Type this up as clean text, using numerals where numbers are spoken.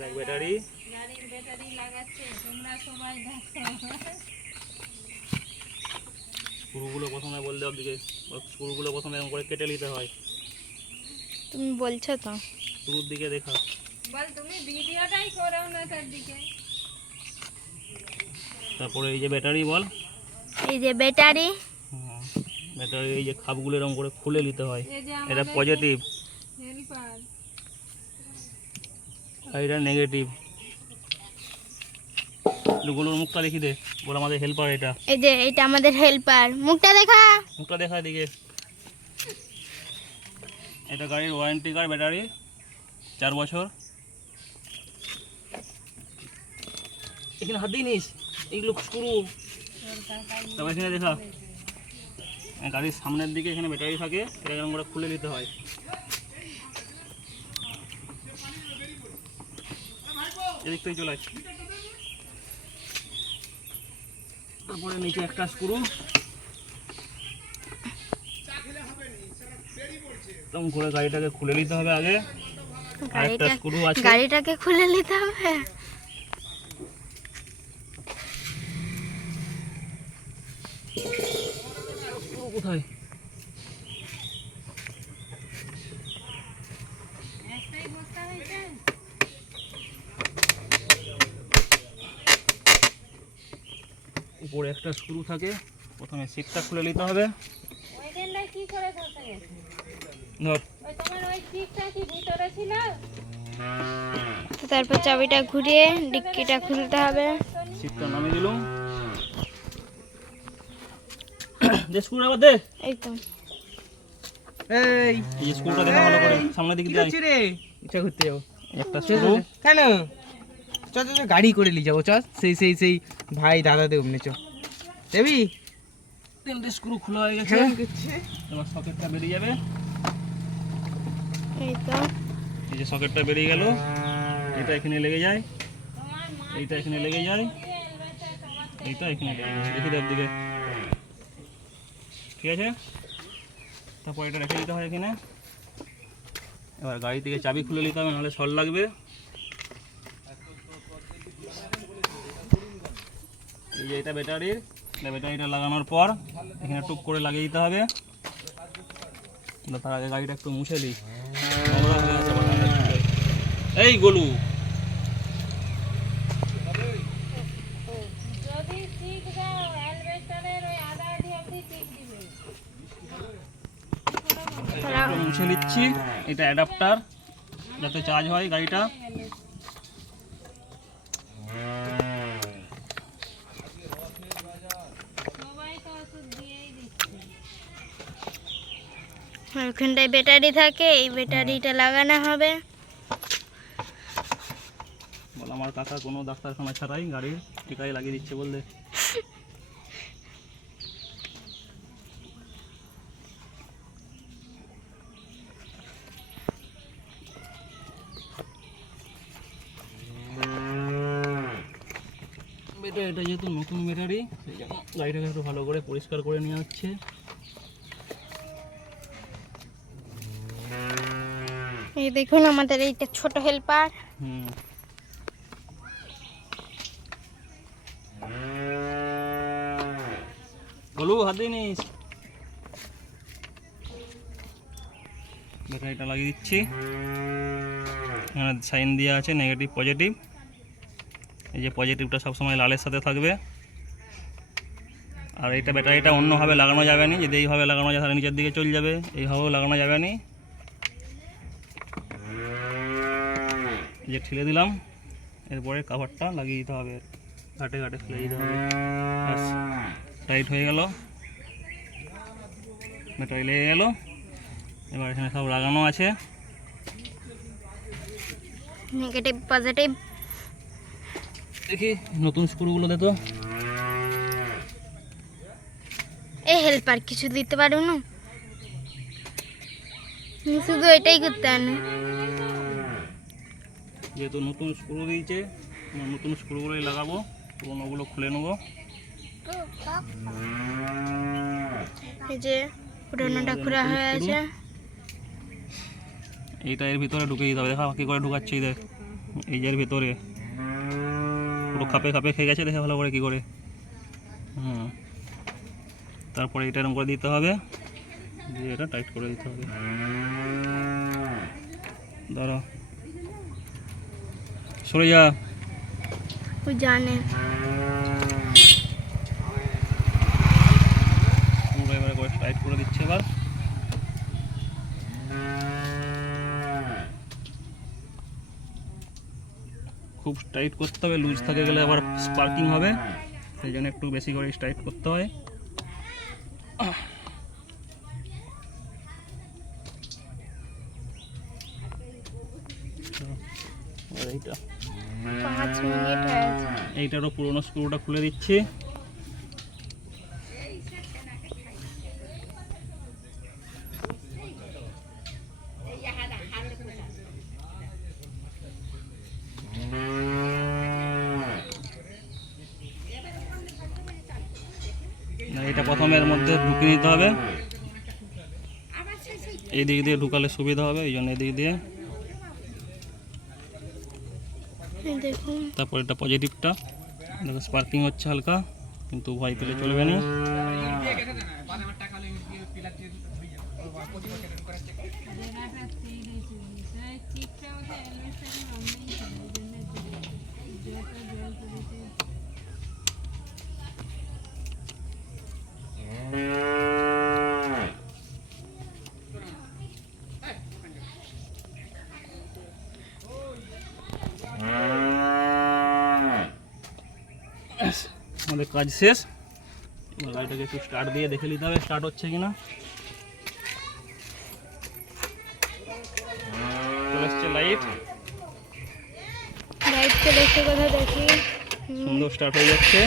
দেখ ব্যাটারি গাড়ির ব্যাটারি লাগাচ্ছে, তোমরা সবাই দেখো। স্ক্রুগুলো প্রথমে বলতে হবে, স্ক্রুগুলো প্রথমে এরকম করে কেটে নিতে হয়। তুমি বলছো তো, শুরুর দিকে দেখা বল তুমি ভিডিওটাই করো না তার দিকে। তারপরে এই যে ব্যাটারি বল, এই যে ব্যাটারি, ব্যাটারি এই যে খাপগুলো এরকম করে খুলে নিতে হয়। এই যে এটা আমাদের পজিটিভ হেল্পার, আর এটা নেগেটিভ। গুলোর মুখটা দেখি দে, বল আমাদের হেল্পার এটা। এই যে এটা আমাদের হেল্পার, মুখটা দেখা। মুখটা দেখা দিকে। এটা গাড়ির ওয়ারেন্টি কার্ড, ব্যাটারি 4 বছর। এখানে হাত দিয়ে নিস, এইগুলো স্ক্রু। তবে এখানে দেখা গাড়ির সামনের দিকে এখানে ব্যাটারি থাকে, এটা এরকম করে খুলে নিতে হয়। এদিক থেকে চলে আসছে। তারপরে নিচে একটা স্ক্রু, এরকম করে গাড়িটাকে খুলে নিতে হবে আগে। আরেকটা স্ক্রু আছে, গাড়িটাকে খুলে নিতে হবে। স্ক্রু কোথায়? একটাই বস্তা হয়েছে। উপরে একটা স্ক্রু থাকে, প্রথমে সিটটা খুলে নিতে হবে। ওই ডেনটা কি করে ধরতে গেছে? ধর, ওই তোমার ওই চিপটা কি ভিতরে ছিল? তারপর চাবিটা ঘুরিয়ে ডিক্কিটা খুলতে হবে। সিটটা নামিয়ে দিলাম। দে স্ক্রু আবার দে। এই তো এই যে স্ক্রুটা দেখা ভালো করে, সামনের দিকে যাই। রে ইচ্ছা করতে যাও একটা স্ক্রু। কেন চ চ চ, গাড়ি করে নিয়ে যাবো, চ। সেই সেই সেই ভাই দাদা দে অমনি চ দেবি। তিনটে স্ক্রু খোলা হয়ে গেছে, এবার সকেটটা বেরিয়ে যাবে। এই তো এই যে সকেটটা বেরিয়ে গেল, এটা এখানে লেগে যায়, এইটা এখানে লেগে যায়, এইটা এখানে লেগে যায়। দেখি দেব দিকে, ঠিক আছে। তারপর এটা রেখে দিতে হয় এখানে। এবার গাড়ি থেকে চাবি খুলে নিতে হবে, নাহলে শর্ট লাগবে। এই যে এটা ব্যাটারির, ব্যাটারিটা লাগানোর পর এখানে টুক করে লাগিয়ে দিতে হবে। তার আগে গাড়িটা একটু মুছে নিই, নোংরা হয়ে আছে বাগানের দিকে। এই গোলু, যদি চিক দাও অ্যালবেস্টারের ওই আধা আধি অবধি চিক দিবে। একটু মুছে নিচ্ছি। এটা অ্যাডাপ্টার, যাতে চার্জ হয় গাড়িটা। সবাই তো ওষুধ দিয়েই দিচ্ছে। ওখানটায় ব্যাটারি থাকে, এই ব্যাটারিটা লাগানো হবে। বল আমার কাকা কোনো ডাক্তারখানা ছাড়াই গাড়ির টিকাই লাগিয়ে দিচ্ছে বললে। এটা যেহেতু নতুন ব্যাটারি, সেই জন্য গাড়িটাকে একটু ভালো করে পরিষ্কার করে নেওয়া হচ্ছে। এই দেখুন আমাদের এইটা ছোট হেল্পার। বলু হাত দিয়ে নিস। ব্যাটারিটা লাগিয়ে দিচ্ছি, এখানে সাইন দেওয়া আছে নেগেটিভ পজিটিভ। এই যে পজিটিভটা সবসময় লালের সাথে থাকবে। আর এইটা ব্যাটারিটা অন্যভাবে লাগানো যাবে না, যদি এইভাবে লাগানো যায় তাহলে নিচের দিকে চলে যাবে, এইভাবেও লাগানো যাবে না। এই যে ঠেলে দিলাম, এরপরে কাভারটা লাগিয়ে দিতে হবে, ঘাটে ঘাটে ফেলে দিতে হবে। ব্যাস, টাইট হয়ে গেল, ব্যাটারি লেগে গেল। এবার এখানে সব লাগানো আছে, নেগেটিভ পজিটিভ। দেখি নতুন স্ক্রুগুলো দে তো। এই হেল্পার কিছু দিতে পারো না, শুধু এটাই করতে আনো। যেহেতু নতুন স্ক্রু দিয়েছে, নতুন স্ক্রুগুলোই লাগাবো, পুরোনোগুলো খুলে নেবো। এই যে পুরোনোটা খোলা হয়ে আছে, এইটা এর ভিতরে ঢুকে দিতে হবে। দেখা কী করে ঢুকাচ্ছে, এই দেখ এই যে এর ভিতরে পুরো খাপে খাপে খেয়ে গেছে, দেখে ভালো করে কী করে। তারপরে এটা এরকম করে দিতে হবে, দিয়ে এটা টাইট করে দিতে হবে। ধরো সরে যা, ও জানে। পুরো এবারে করে টাইট করে দিচ্ছে। এবার খুব টাইট করতে হবে, লুজ থাকে গেলে আবার স্পার্কিং হবে, সেই জন্য একটু বেশি করে টাইট করতে হয়। এইটা 5 মিনিট হয়েছে। এইটারও পুরোনো স্ক্রুটা খুলে দিচ্ছি। এটা প্রথমে এর মধ্যে ঢুকিয়ে নিতে হবে, এই দিক দিয়ে ঢুকালে সুবিধা হবে, এই জন্য এদিক দিয়ে। এই দেখুন, তারপর এটা পজিটিভটা দেখো স্পার্কিং হচ্ছে হালকা, কিন্তু ভয় পেলে চলবে না। আমাদের কাজ শেষ। এবার গাড়িটাকে একটু স্টার্ট দিয়ে দেখে নিতে হবে স্টার্ট হচ্ছে কিনা। চলে এসছে লাইট, লাইট চলে এসে কথা দেখি। সুন্দর স্টার্ট হয়ে যাচ্ছে।